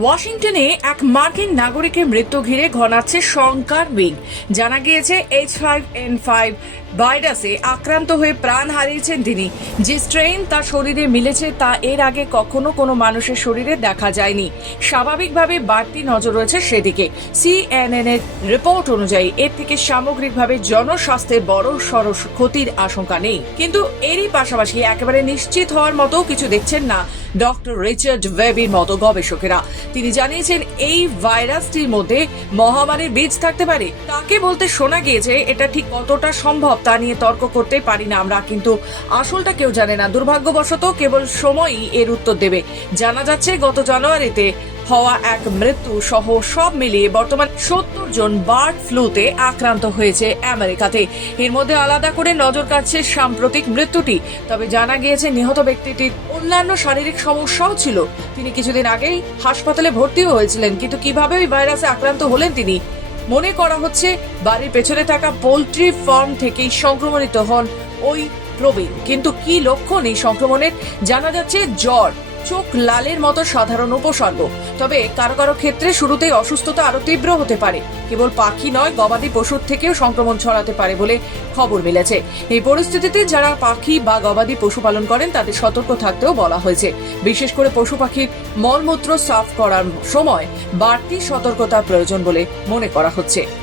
ওয়াশিংটনে এক মার্কিন নাগরিকের মৃত্যু ঘিরে ঘনাচ্ছে শঙ্কার বিগ জানা গিয়েছে এইচ ফাইভ এন ফাইভ ভাইরাসে আক্রান্ত হয়ে প্রাণ হারিয়েছেন তিনি। যে স্ট্রেন তার শরীরে মিলেছে তা এর আগে কখনো কোনো মানুষের শরীরে দেখা যায়নি। স্বাভাবিকভাবে বাড়তি নজর রয়েছে সেদিকে। সিএনএন এর রিপোর্ট অনুযায়ী, এর থেকে সামগ্রিকভাবে জনস্বাস্থ্যের বড় সরস ক্ষতির আশঙ্কা নেই। কিন্তু এরই পাশাপাশি একেবারে নিশ্চিত হওয়ার মতো কিছু দেখছেন না ডক্টর রিচার্ড ওয়েবির মতো গবেষকেরা। তিনি জানিয়েছেন এই ভাইরাসটির মধ্যে মহামারীর বীজ থাকতে পারে। তাকে বলতে শোনা গিয়েছে, এটা ঠিক কতটা সম্ভব তা নিয়ে তর্ক করতে পারি না আমরা, কিন্তু আসলটা কেউ জানে না। দুর্ভাগ্যবশত কেবল সময়ই এর উত্তর দেবে। জানা যাচ্ছে, গত জানুয়ারিতে হওয়া এক মৃত্যু সহ সব মিলিয়ে বর্তমান সত্তর জন বার্ড ফ্লুতে আক্রান্ত হয়েছে আমেরিকাতে। এর মধ্যে আলাদা করে নজর কাটছে সাম্প্রতিক মৃত্যুটি। তবে জানা গিয়েছে, নিহত ব্যক্তিটির অন্যান্য শারীরিক সমস্যাও ছিল। তিনি কিছুদিন আগেই হাসপাতালে ভর্তিও হয়েছিলেন, কিন্তু কীভাবে ওই ভাইরাসে আক্রান্ত হলেন তিনি? মনে করা হচ্ছে, বাড়ির পেছনে থাকা পোলট্রি ফার্ম থেকেই সংক্রমণিত হন ওই প্রবীণ। কিন্তু কি লক্ষণ এই সংক্রমণের? জানা যাচ্ছে জ্বর। চোখ লালের মতো সাধারণ উপসর্গ। তবে কারও কারও ক্ষেত্রে শুরুতেই অসুস্থতা আরও তীব্র হতে পারে। কেবল পাখি নয়, গবাদি পশুর থেকেও সংক্রমণ ছড়াতে পারে বলে খবর মিলেছে। এই পরিস্থিতিতে যারা পাখি বা গবাদি পশু পালন করেন, তাদের সতর্ক থাকতেও বলা হয়েছে। বিশেষ করে পশু পাখির মলমূত্র সাফ করার সময় বাড়তি সতর্কতা প্রয়োজন বলে মনে করা হচ্ছে।